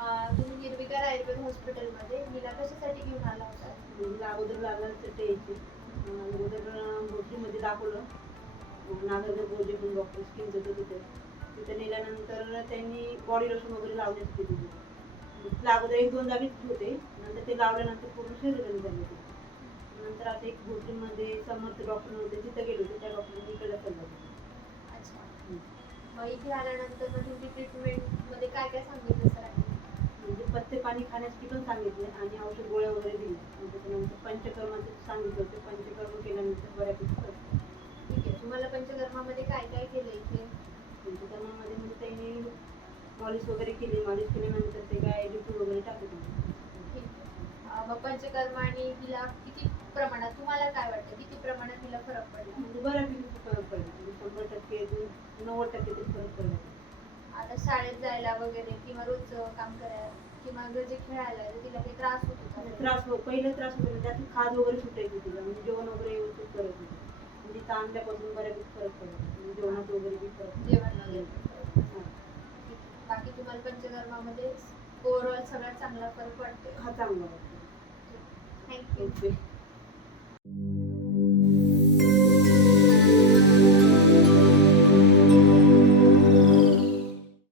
तुम्ही निर्विकार आयुर्वेद हॉस्पिटलमध्ये. हिला कशासाठी घेऊन आला होता? म्हणजे अगोदर लागलं चट्टे यायचे अं, अगोदर भोसरीमध्ये दाखवलं. नागरकर बोलले म्हणून डॉक्टर स्किनचं होतं तिथे. तिथे नेल्यानंतर त्यांनी बॉडी लोशन वगैरे लावण्यास तिथे. तिथलं अगोदर एक दोन जागेच होते. नंतर ते लावल्यानंतर पूर्ण शरीराने झाले ते नंतर आता एक भोसरीमध्ये समर्थ डॉक्टर होते तिथे गेले होते. त्या डॉक्टरांनी इकडे सल्ला दिला अच्छा. मग इथे आल्यानंतर मग तुमची ट्रीटमेंटमध्ये काय काय सांगितलं पथ्य पाणी खाण्यासाठी पण सांगितले आणि औषध गोळ्या वगैरे दिल्या आणि त्याच्यानंतर पंचकर्माचं सांगितलं. होतं पंचकर्म केल्यानंतर बऱ्यापैकी. ठीक आहे. तुम्हाला पंचकर्मामध्ये काय काय केलं इथे? पंचकर्मामध्ये म्हणजे त्यांनी मॉलिश वगैरे केली. मॉलिश केल्यानंतर ते काय लिक्विड वगैरे टाकत मग पंचकर्मा आणि हिला किती प्रमाणात तुम्हाला काय वाटतं? किती प्रमाणात हिला फरक पडला? म्हणजे बऱ्यापैकी फरक पडला. म्हणजे शंभर टक्के नव्वद टक्के तरी फरक पडला. आता शाळेत जायला वगैरे किंवा रोज काम करायला किंवा जर जे खेळायला तर तिला काही त्रास होत होता म्हणजे? त्रास हो पहिला त्रास होता त्यात खाज वगैरे सुटायची तिला म्हणजे जेवण वगैरे व्यवस्थित करत होती. म्हणजे ताणल्यापासून बऱ्यापैकी फरक पडला. म्हणजे जेवणात वगैरे बी फरक. जेवण वगैरे. बाकी तुम्हाला पंचकर्मामध्ये ओव्हरऑल सगळ्यात चांगला फरक वाटतो हा चांगला वाटतो थँक्यू